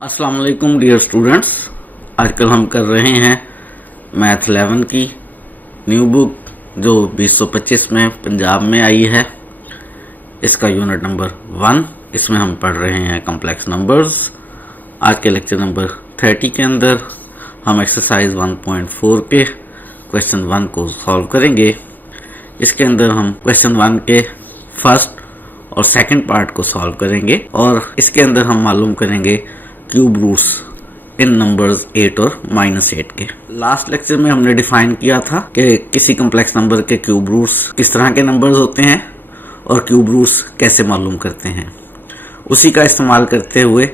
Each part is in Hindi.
अस्सलाम वालेकुम डियर स्टूडेंट्स। आजकल हम कर रहे हैं मैथ 11 की न्यू बुक जो 2025 में पंजाब में आई है। इसका यूनिट नंबर 1, इसमें हम पढ़ रहे हैं कॉम्प्लेक्स नंबर्स। आज के लेक्चर नंबर 30 के अंदर हम एक्सरसाइज 1.4 के क्वेश्चन 1 को सॉल्व करेंगे। इसके अंदर हम क्वेश्चन 1 के फर्स्ट और सेकंड पार्ट को सॉल्व करेंगे और इसके अंदर हम मालूम करेंगे क्यूब रूट्स इन नंबर्स 8 और -8 के। लास्ट लेक्चर में हमने डिफाइन किया था कि किसी कॉम्प्लेक्स नंबर के क्यूब रूट्स किस तरह के नंबर्स होते हैं और क्यूब रूट्स कैसे मालूम करते हैं। उसी का इस्तेमाल करते हुए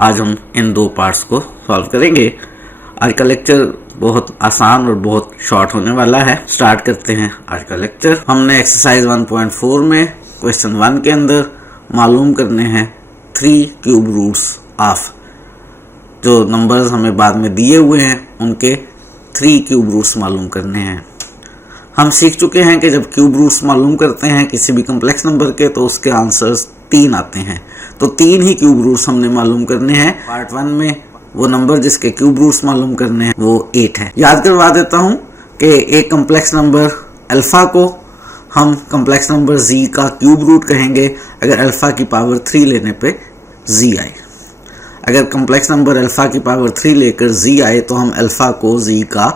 आज हम इन दो पार्ट्स को सॉल्व करेंगे। आज का लेक्चर बहुत आसान और बहुत शॉर्ट होने वाला है। स्टार्ट करते हैं आज का लेक्चर। हमने एक्सरसाइज 1.4 में क्वेश्चन 1 के अंदर मालूम करने हैं 3 क्यूब रूट्स ऑफ जो नंबर्स हमें बाद में दिए हुए हैं उनके 3 क्यूब रूट्स मालूम करने हैं। हम सीख चुके हैं कि जब क्यूब रूट्स मालूम करते हैं किसी भी कॉम्प्लेक्स नंबर के तो उसके आंसर्स 3 आते हैं। तो 3 ही क्यूब रूट्स हमने मालूम करने हैं। पार्ट 1 में वो नंबर जिसके क्यूब रूट्स मालूम करने हैं वो 8 है। याद करवा देता हूँ कि एक कॉम्प्लेक्स नंबर अल्फा को हम कॉम्प्लेक्स नंबर z का क्यूब रूट कहेंगे अगर अल्फा की पावर 3 लेने पे z आए। अगर कॉम्प्लेक्स नंबर अल्फा की पावर 3 लेकर z आए तो हम अल्फा को z का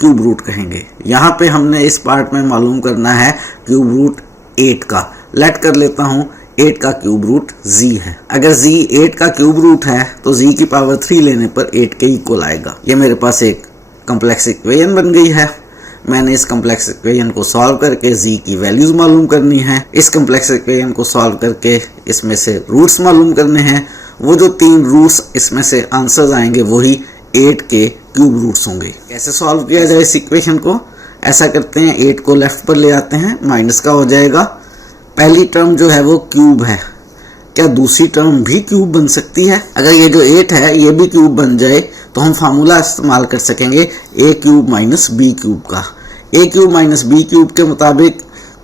क्यूब रूट कहेंगे। यहाँ पे हमने इस पार्ट में मालूम करना है क्यूब रूट 8 का। लेट कर लेता हूँ 8 का क्यूब रूट z है। अगर z 8 का क्यूब रूट है तो z की पावर 3 लेने पर 8 के इक्वल आएगा। ये मेरे पास एक कॉम्प्लेक्स इक्वेशन बन गई है। मैंने इस कॉम्प्लेक्स इक्वेशन को सॉल्व करके z की वैल्यूज मालूम करनी है। इस कॉम्प्लेक्स इक्वेशन को सॉल्व करके इसमें से रूट्स मालूम करने हैं। वो जो 3 रूट्स इसमें से आंसर्स आएंगे वही 8 के क्यूब रूट्स होंगे। कैसे सॉल्व किया जाए इस इक्वेशन को? ऐसा करते हैं, 8 को लेफ्ट पर ले आते हैं, माइनस का हो जाएगा। पहली टर्म जो है वो क्यूब है, क्या दूसरी टर्म भी क्यूब बन सकती है? अगर ये जो 8 है ये भी क्यूब बन जाए तो हम फार्मूला इस्तेमाल कर सकेंगे a cube minus B cube का। a cube minus B cube के मुताबिक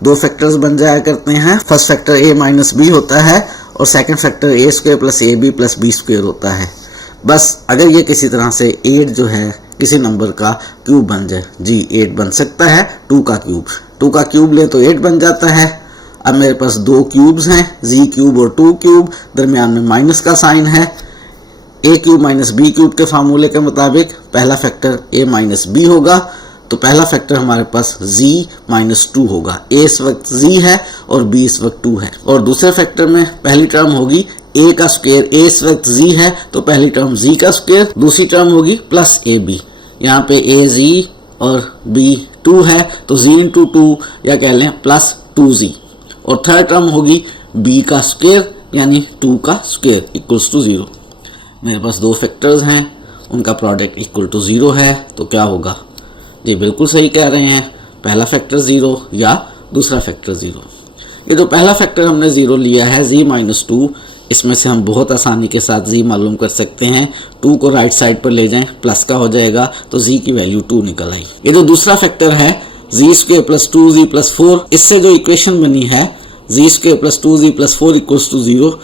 2 फैक्टर्स बन जाया करते हैं। First factor a minus B होता है और second factor a square plus A B plus B square होता है। बस अगर ये किसी तरह से 8 जो है किसी नंबर का क्यूब बन जाए, जी 8 बन सकता है 2 का क्यूब। 2 का क्यूब ले तो 8 बन जाता है। अब मेरे पास 2 क्यूब्स हैं, जी क्यूब और 2 क्यूब, दरमियान में माइनस का साइन है। a cube minus B cube के फार्मूले के मुताबिक पहला फैक्टर a माइनस बी होगा तो पहला फैक्टर हमारे पास z माइनस 2 होगा। a इस वक्त z है और b इस वक्त 2 है। और दूसरे फैक्टर में पहली टर्म होगी a का स्क्वायर, a इस वक्त z है तो पहली टर्म z का स्क्वायर, दूसरी टर्म होगी प्लस ab। यहाँ पे a z और b 2 है तो z इंटू 2 या कह लें प्लस 2z। और थर्ड टर्म होगी b का स्क्वायर यानी 2 का स्क्वायर इक्वल्स टू 0। मेरे पास 2 फैक्टर्स हैं, उनका प्रोडक्ट इक्वल टू 0 है तो क्या होगा? जी बिल्कुल सही कह रहे हैं, पहला फैक्टर 0 या दूसरा फैक्टर 0। ये जो पहला फैक्टर हमने 0 लिया है z माइनस 2, इसमें से हम बहुत आसानी के साथ z मालूम कर सकते हैं। 2 को राइट साइड पर ले जाएं, प्लस का हो जाएगा तो z की वैल्यू 2 निकल आई। ये जो दूसरा फैक्टर है z square plus 2z plus 4, इससे जो इक्वेशन बनी है z square plus 2z plus 4 equals to 0,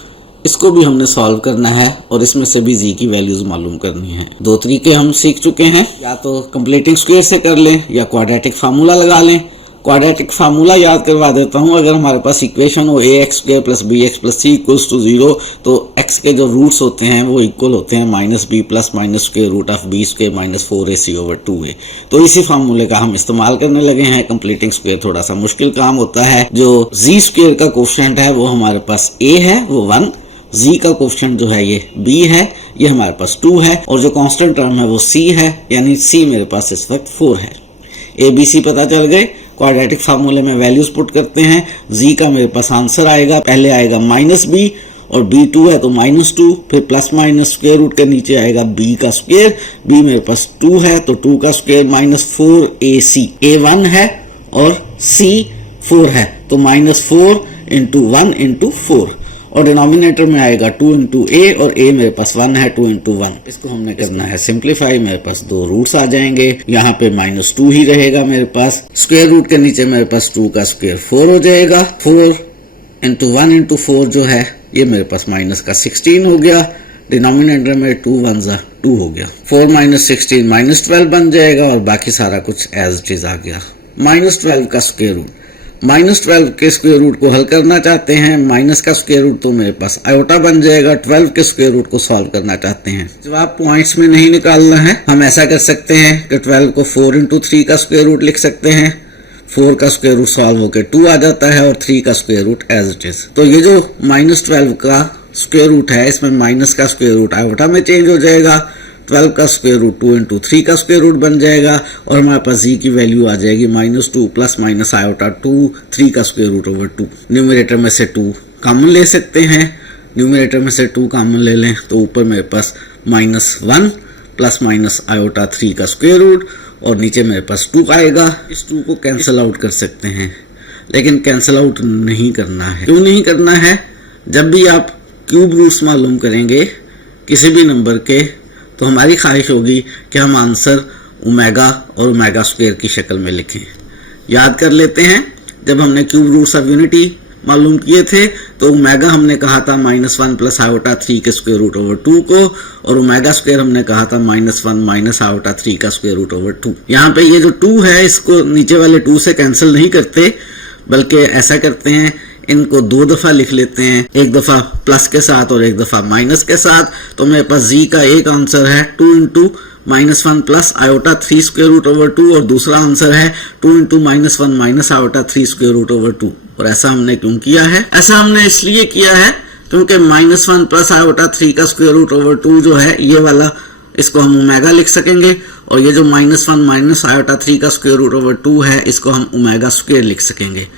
इसको भी हमने सॉल्व करना है और इसमें से भी z की वैल्यूज मालूम करनी है। 2 तरीके हम सीख चुके हैं, या तो कंप्लीटिंग स्क्वायर से कर लें या क्वाड्रेटिक फार्मूला लगा लें। क्वाड्रेटिक फार्मूला याद करवा देता हूं। अगर हमारे पास इक्वेशन हो ax square plus bx plus c equals to 0 तो x के जो रूट्स होते हैं वो इक्वल होते हैं minus B plus minus square root of B square minus 4ac over 2a। तो इसी फार्मूले का हम इस्तेमाल करने लगे हैं। कंप्लीटिंग स्क्वायर थोड़ा सा मुश्किल काम होता है। जो z स्क्वायर का कोफिशिएंट है वो हमारे पास a है वो 1, z का कोफिशिएंट जो है ये b है, ये हमारे पास 2 है और जो कांस्टेंट टर्म है वो c है यानी c मेरे पास इस वक्त 4 है। a b c पता चल गए। क्वाड्रेटिक फार्मूले में वैल्यूज पुट करते हैं। z का मेरे पास आंसर आएगा, पहले आएगा माइनस b और b 2 है तो माइनस 2, फिर प्लस माइनस स्क्वायर रूट के नीचे आएगा b का स्क्वायर। b मेरे पास 2 है तो 2 का स्क्वायर माइनस 4ac। a 1 है और c 4 है तो माइनस 4 इंटू 1 इंटू 4 और डिनोमिनेटर में आएगा 2 इंटू a और a मेरे पास 1 है 2 इंटू 1। इसको हमने करना है सिंप्लीफाई। मेरे पास 2 रूट्स आ जाएंगे, यहाँ पे माइनस 2 ही रहेगा मेरे पास। स्क्वायर रूट के नीचे मेरे पास 2 का स्क्वायर 4 हो जाएगा। 4 इंटू 1 इंटू 4 जो है ये मेरे पास माइनस का 16 हो गया। डिनोमिनेटर में 2 1 जा 2 हो गया। 4 माइनस 16 माइनस 12 बन जाएगा और बाकी सारा कुछ एज इट इज आ गया। माइनस 12 का स्क्वायर रूट, माइनस 12 के स्क्वायर रूट को हल करना चाहते हैं, माइनस का स्क्वायर रूट तो मेरे पास आयोटा बन जाएगा। 12 के स्क्वायर रूट को सॉल्व करना चाहते हैं, जवाब पॉइंट्स में नहीं निकालना है। हम ऐसा कर सकते हैं कि 12 को 4 इंटू 3 का स्क्वायर रूट लिख सकते हैं। 4 का स्क्वायर रूट सॉल्व होकर 2 आ जाता है और 3 का square root as it is. तो ये जो माइनस 12 का स्क्वायर रूट है, इसमें माइनस का स्क्वायर रूट आयोटा में चेंज हो जाएगा। 12 का स्क्वायर रूट 2 इंटू 3 का स्क्वायर रूट बन जाएगा और हमारे पास जी की वैल्यू आ जाएगी -2 प्लस माइनस आयोटा 2 3 का स्क्वायर रूट ओवर 2। न्यूमरेटर में से 2 कॉमन ले सकते हैं, न्यूमरेटर में से 2 कॉमन ले लें तो ऊपर मेरे पास -1 प्लस माइनस आयोटा 3 का स्क्वायर रूट और नीचे मेरे पास 2 आएगा। इस 2 को कैंसिल आउट कर सकते हैं, लेकिन कैंसिल आउट नहीं करना है। क्यों नहीं करना है? जब भी आप क्यूब रूट्स मालूम करेंगे किसी भी नंबर के, तो हमारी ख्वाहिश होगी कि हम आंसर ओमेगा और ओमेगा स्क्वायर की शक्ल में लिखें। याद कर लेते हैं, जब हमने क्यूब रूट्स ऑफ यूनिटी मालूम किए थे तो ओमेगा हमने कहा था -1 प्लस आयोटा 3 के स्क्वायर रूट ओवर 2 को, और ओमेगा स्क्वायर हमने कहा था -1 माइनस आयोटा 3 का स्क्वायर रूट ओवर 2। यहाँ पे ये जो 2 है इसको नीचे वाले 2 से कैंसिल नहीं करते, बल्कि ऐसा करते हैं, इनको 2 दफा लिख लेते हैं, एक दफा प्लस के साथ और एक दफा माइनस के साथ। तो मेरे पास जी का एक आंसर है 2 into -1 plus iota 3 square root over 2 और दूसरा आंसर है 2 into -1 minus iota 3 square root over 2। और ऐसा हमने क्यों किया है? ऐसा हमने इसलिए किया है क्योंकि -1 प्लस आयोटा 3 का स्क्वायर रूट ओवर 2 जो है ये वाला, इसको हम ओमेगा लिख सकेंगे, और ये जो -1 माइनस आयोटा 3 का स्क्वायर रूट ओवर 2 है इसको हम ओमेगा स्क्वायर लिख सकेंगे।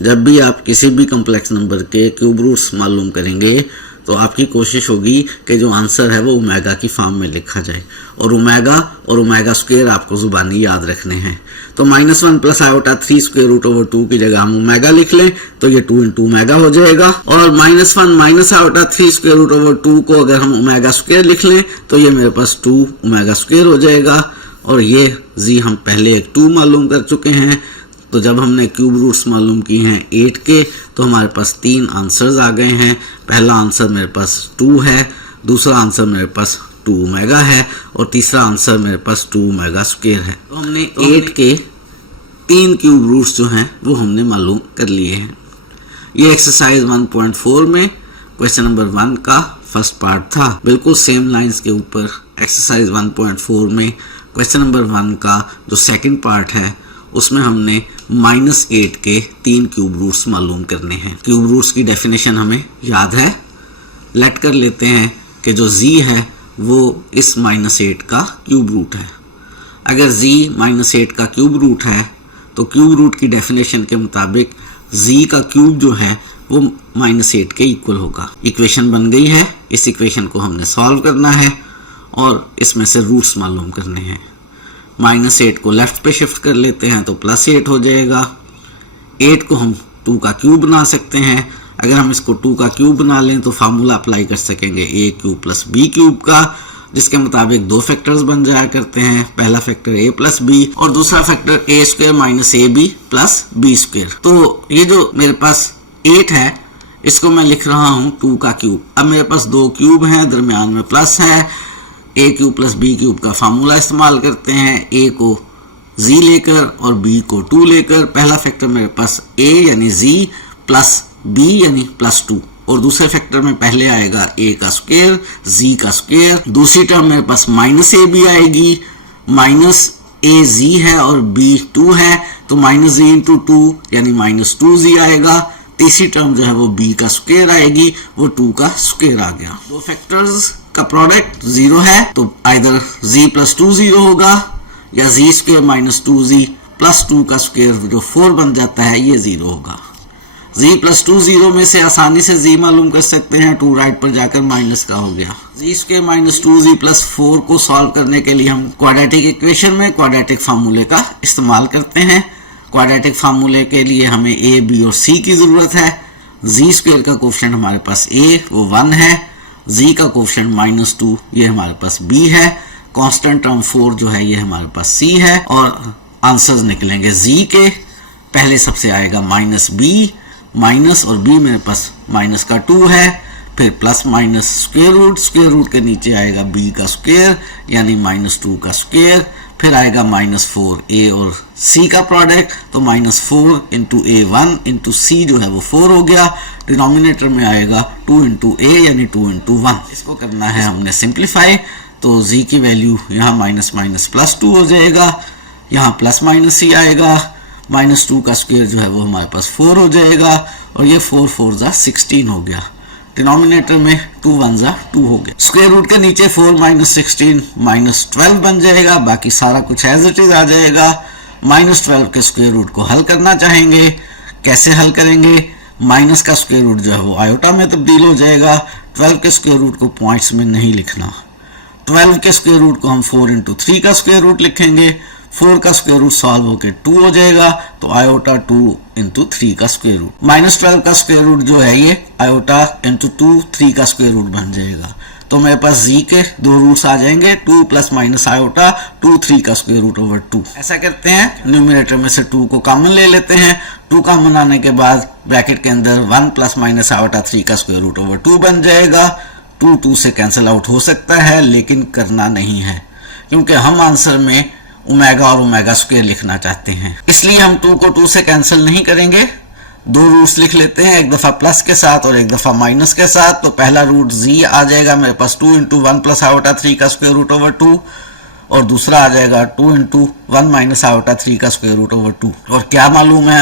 जब भी आप किसी भी कॉम्प्लेक्स नंबर के क्यूब रूट्स मालूम करेंगे तो आपकी कोशिश होगी कि जो आंसर है वो ओमेगा की फॉर्म में लिखा जाए, और ओमेगा स्क्वायर आपको जुबानी याद रखने हैं। तो -1 plus iota 3 square root over 2 की जगह हम ओमेगा लिख लें तो ये 2 इंटू ओमेगा हो जाएगा, और -1 minus iota 3 square root over 2 को अगर हम ओमेगा स्क्वायर लिख लें तो ये मेरे पास 2 ओमेगा स्क्वायर हो जाएगा। और ये जी हम पहले एक 2 मालूम कर चुके हैं, तो जब हमने क्यूब रूट्स मालूम की हैं 8 के, तो हमारे पास 3 आंसर्स आ गए हैं। पहला आंसर मेरे पास 2 है, दूसरा आंसर मेरे पास 2 ओमेगा है, और तीसरा आंसर मेरे पास 2 ओमेगा स्क्वायर है। तो हमने 8 के 3 क्यूब रूट्स जो हैं वो हमने मालूम कर लिए हैं। ये एक्सरसाइज 1.4 में क्वेश्चन नंबर 1 का फर्स्ट पार्ट था। बिल्कुल सेम लाइंस के ऊपर एक्सरसाइज 1.4 में क्वेश्चन नंबर 1 का जो सेकंड पार्ट है उसमें हमने -8 के 3 क्यूब रूट्स मालूम करने हैं। क्यूब रूट्स की डेफिनेशन हमें याद है, लेट कर लेते हैं कि जो z है वो इस -8 का क्यूब रूट है। अगर z -8 का क्यूब रूट है तो क्यूब रूट की डेफिनेशन के मुताबिक z का क्यूब जो है वो -8 के इक्वल होगा। इक्वेशन बन गई है, इस इक्वेशन को हमने सॉल्व करना है और इसमें से रूट्स मालूम करने हैं। -8 को लेफ्ट पे शिफ्ट कर लेते हैं तो +8 हो जाएगा। 8 को हम 2 का क्यूब बना सकते हैं। अगर हम इसको 2 का क्यूब बना लें तो फार्मूला अप्लाई कर सकेंगे a cube plus b cube का, जिसके मुताबिक 2 फैक्टर्स बन जाया करते हैं। पहला फैक्टर a प्लस बी और दूसरा factor a square minus ab plus b square. तो ये जो मेरे पास 8 है इसको मैं लिख रहा हूँ 2 का क्यूब। अब मेरे पास 2 क्यूब हैं, दरमियान में प्लस है। a cube plus b cube का फार्मूला इस्तेमाल करते हैं, a को z लेकर और b को 2 लेकर। पहला फैक्टर मेरे पास a यानी z प्लस b यानी +2, और दूसरे फैक्टर में पहले आएगा a का स्क्वायर z का स्क्वायर। दूसरी टर्म मेरे पास -ab आएगी, -az है और b 2 है तो -z इंटू 2 यानी -2z आएगा। तीसरी टर्म जो है वो b का स्क्वायर आएगी, वो 2 का स्क्वायर आ गया। दो फैक्टर्स का प्रोडक्ट 0 है तो आइदर z प्लस 2 0 होगा या z square minus 2z plus 2 का स्क्वायर जो 4 बन जाता है ये 0 होगा। z प्लस 2 0 में से आसानी से z मालूम कर सकते हैं, 2 राइट पर जाकर माइनस का हो गया। z square minus 2z plus 4 को सॉल्व करने के लिए हम क्वाड्रेटिक इक्वेशन में क्वाड्रेटिक फार्मूले का इस्तेमाल करते हैं। क्वाड्रेटिक फार्मूले के लिए हमें a, b और c की जरूरत है। z स्क्वायर का कोफिशिएंट हमारे पास a वो 1 है, z का कोफिशिएंट -2 ये हमारे पास b है, कांस्टेंट टर्म 4 जो है ये हमारे पास c है, और आंसर्स निकलेंगे z के। पहले सबसे आएगा -b, माइनस और b मेरे पास माइनस का 2 है, फिर प्लस माइनस स्क्वायर रूट के नीचे आएगा b का स्क्वायर यानी -2 का स्क्वायर, फिर आएगा -4 a और c का प्रोडक्ट, तो -4 इंटू a1 इंटू सी जो है वो 4 हो गया। डिनोमिनेटर में आएगा 2 इंटू a यानी 2 इंटू 1। इसको करना है हमने सिंप्लीफाई, तो z की वैल्यू यहाँ माइनस माइनस प्लस 2 हो जाएगा, यहाँ प्लस माइनस ही आएगा, -2 का स्क्वायर जो है वो हमारे पास 4 हो जाएगा और ये 4 4 जा 16 हो गया। डिनोमिनेटर में 2 1 जा 2 हो गया। स्क्वायर रूट के नीचे 4 माइनस 16 -12 बन जाएगा, बाकी सारा कुछ एज इट इज आ जाएगा। -12 के स्क्वायर रूट को हल करना चाहेंगे, कैसे हल करेंगे? माइनस का स्क्वायर रूट जो है वो आयोटा में तब्दील हो जाएगा। 12 के स्क्वायर रूट को पॉइंट्स में नहीं लिखना। 12 के स्क्वायर रूट को हम 4 इंटू 3 का स्क्वायर रूट लिखेंगे। 4 का स्क्वायर रूट सॉल्व होकर 2 हो जाएगा, तो आयोटा 2 इंटू 3 का स्क्वायर रूट। -12 का स्क्वायर रूट जो है ये आयोटा इंटू 2 3 का स्क्वायर रूट बन जाएगा। तो मेरे पास z के 2 रूट्स आ जाएंगे, 2 प्लस माइनस आयोटा 2 3 का स्क्वायर रूट ओवर 2। ऐसा करते हैं, न्यूमरेटर में से 2 को कॉमन ले लेते हैं। 2 कॉमन आने के बाद ब्रैकेट के अंदर 1 प्लस माइनस आयोटा 3 का स्क्वायर रूट ओवर 2 बन जाएगा। 2 2 से कैंसिल आउट हो सकता है, लेकिन करना नहीं है क्योंकि हम आंसर में ओमेगा और ओमेगा स्क्वायर लिखना चाहते हैं, इसलिए हम 2 को 2 से कैंसिल नहीं करेंगे। 2 रूट्स लिख लेते हैं, एक दफा प्लस के साथ और एक दफा माइनस के साथ। तो पहला रूट z आ जाएगा मेरे पास 2 इंटू 1 प्लस आयोटा 3 का स्क्वायर रूट ओवर 2 और दूसरा आ जाएगा 2 इंटू 1 माइनस आयोटा 3 का स्क्वायर रूट ओवर 2। और क्या मालूम है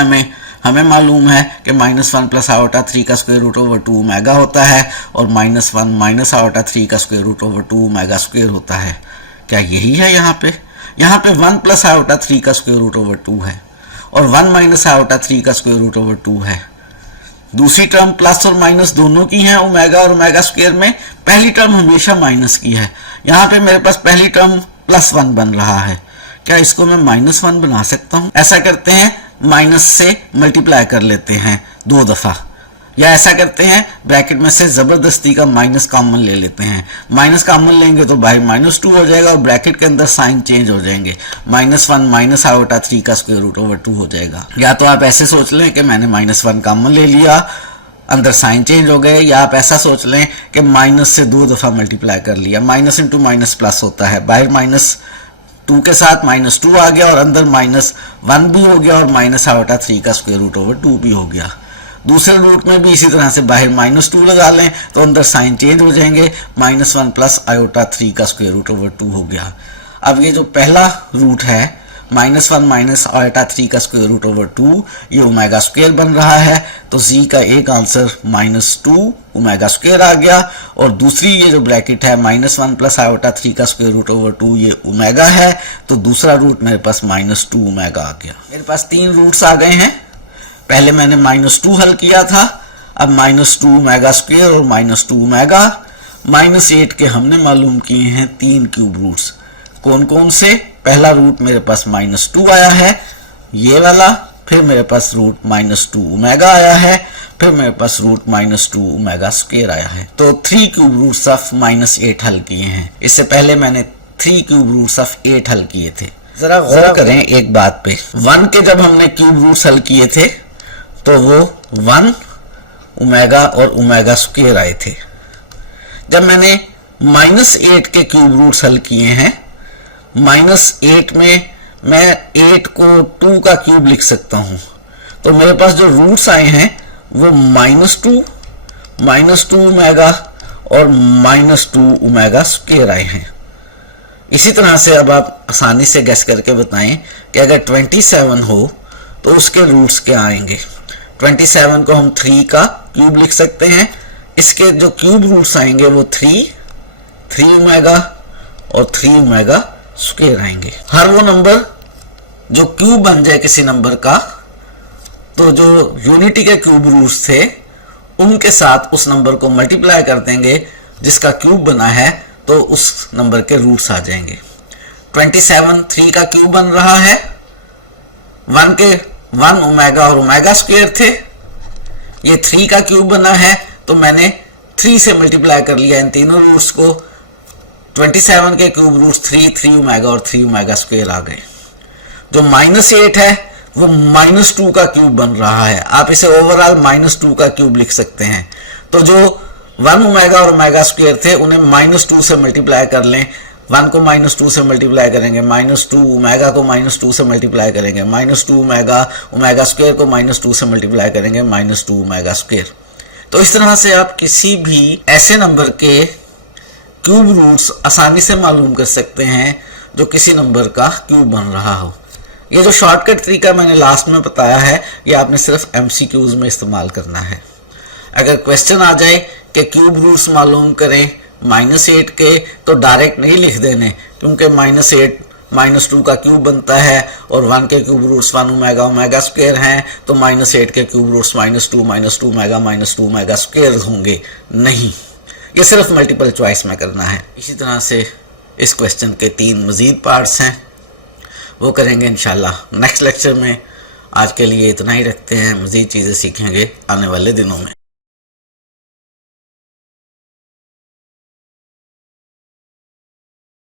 हमें मालूम है कि -1 प्लस आयोटा 3 का स्क्वायर रूट ओवर 2 ओमेगा होता है और -1 माइनस आयोटा 3 का square root over 2 omega square होता है। क्या यही है यहाँ पे 1 प्लस आयोटा 3 का स्क्वायर रूट ओवर 2 है और 1 माइनस आयोटा 3 का स्क्वायर रूट ओवर 2 है। दूसरी टर्म प्लस और माइनस दोनों की है ओमेगा और ओमेगा स्क्वायर में। पहली टर्म हमेशा माइनस की है, यहाँ पे मेरे पास पहली टर्म +1 बन रहा है। क्या इसको मैं -1 बना सकता हूँ? ऐसा करते हैं, माइनस से मल्टीप्लाई कर लेते हैं 2 दफा, या ऐसा करते हैं ब्रैकेट में से जबरदस्ती का माइनस कॉमन ले लेते हैं। माइनस कॉमन लेंगे तो बाहर -2 हो जाएगा और ब्रैकेट के अंदर साइन चेंज हो जाएंगे। -1 माइनस आयोटा 3 का स्क्वायर रूट ओवर 2 हो जाएगा। या तो आप ऐसे सोच लें कि मैंने -1 कॉमन ले लिया, अंदर साइन चेंज हो गए, या आप ऐसा सोच लें कि माइनस से 2 दफा मल्टीप्लाई कर लिया। माइनस इंटू माइनस प्लस होता है, बाहर -2 के साथ -2 आ गया और अंदर -1 भी हो गया और माइनस आयोटा 3 का स्क्वायर रूट ओवर 2 भी हो गया। दूसरे रूट में भी इसी तरह से बाहर -2 लगा लें तो अंदर साइन चेंज हो जाएंगे, -1 प्लस आयोटा 3 का स्क्वायर रूट ओवर 2 हो गया। अब ये जो पहला रूट है -1 माइनस आयोटा 3 का स्क्वायर रूट ओवर 2, ये ओमेगा स्क्वायर बन रहा है, तो z का एक आंसर -2 ओमेगा स्क्वायर आ गया। और दूसरी ये जो ब्रैकेट है -1 प्लस आयोटा 3 का स्क्वायर रूट ओवर 2 ये ओमेगा है, तो दूसरा रूट मेरे पास -2 ओमेगा आ गया। मेरे पास 3 रूट्स आ गए हैं। पहले मैंने -2 हल किया था, अब -2 ओमेगा स्क्वायर और -2 ओमेगा। -8 के हमने मालूम किए हैं 3 क्यूब रूट्स। कौन कौन से? पहला रूट मेरे पास -2 आया है, ये वाला, फिर मेरे पास रूट -2 ओमेगा आया है, फिर मेरे पास रूट -2 ओमेगा स्क्वायर आया है। तो 3 क्यूब रूट्स ऑफ -8 हल किए हैं। इससे पहले मैंने 3 क्यूब रूट्स ऑफ 8 हल किए थे। जरा गौर करें एक बात पे, 1 के जब हमने क्यूब रूट्स हल किए थे तो वो 1 ओमेगा और ओमेगा स्क्वायर आए थे। जब मैंने -8 के क्यूब रूट्स हल किए हैं, -8 में मैं 8 को 2 का क्यूब लिख सकता हूं, तो मेरे पास जो रूट्स आए हैं वो -2 ओमेगा और -2 ओमेगा स्क्वायर आए हैं। इसी तरह से अब आप आसानी से गैस करके बताएं कि अगर 27 हो तो उसके रूट्स क्या आएंगे। 27 को हम 3 का क्यूब लिख सकते हैं, इसके जो क्यूब रूट्स आएंगे वो 3 ओमेगा और 3 ओमेगा स्क्वायर आएंगे। हर वो नंबर जो क्यूब बन जाए किसी नंबर का, तो जो यूनिटी के क्यूब रूट्स थे उनके साथ उस नंबर को मल्टीप्लाई कर देंगे जिसका क्यूब बना है, तो उस नंबर के रूट्स आ जाएंगे। 27 3 का क्यूब बन रहा है, 1 ओमेगा और ओमेगा स्क्वायर थे, ये 3 का क्यूब बना है, तो मैंने 3 से मल्टीप्लाई कर लिया इन तीनों रूट्स को। 27 के क्यूब रूट्स 3 ओमेगा और 3 ओमेगा स्क्वायर आ गए। जो -8 है वो -2 का क्यूब बन रहा है, आप इसे ओवरऑल -2 का क्यूब लिख सकते हैं। तो जो 1 ओमेगा और ओमेगा स्क्वायर थे, उन्हें -2 से मल्टीप्लाई कर लें। 1 को -2 से मल्टीप्लाई करेंगे, -2 ओमेगा को -2 से मल्टीप्लाई करेंगे, -2 ओमेगा, ओमेगा स्क्वायर को -2 से मल्टीप्लाई करेंगे, -2 ओमेगा स्क्वायर। तो इस तरह से आप किसी भी ऐसे नंबर के क्यूब रूट्स आसानी से मालूम कर सकते हैं जो किसी नंबर का क्यूब बन रहा हो। ये जो शॉर्टकट तरीका मैंने लास्ट में बताया है, ये आपने सिर्फ MCQs में इस्तेमाल करना है। अगर क्वेश्चन आ जाए कि क्यूब रूट्स मालूम करें -8 के, तो डायरेक्ट नहीं लिख देने, क्योंकि -8 -2 का क्यूब बनता है और 1 के cube roots 1 omega omega square हैं, तो -8 के cube roots -2 omega -2 omega square होंगे। नहीं, ये सिर्फ मल्टीपल चॉइस में करना है। इसी तरह से इस क्वेश्चन के 3 मजीद पार्ट्स हैं, वो करेंगे इंशाल्लाह नेक्स्ट लेक्चर में। आज के लिए इतना ही रखते हैं, मजीद चीज़ें सीखेंगे आने वाले दिनों में।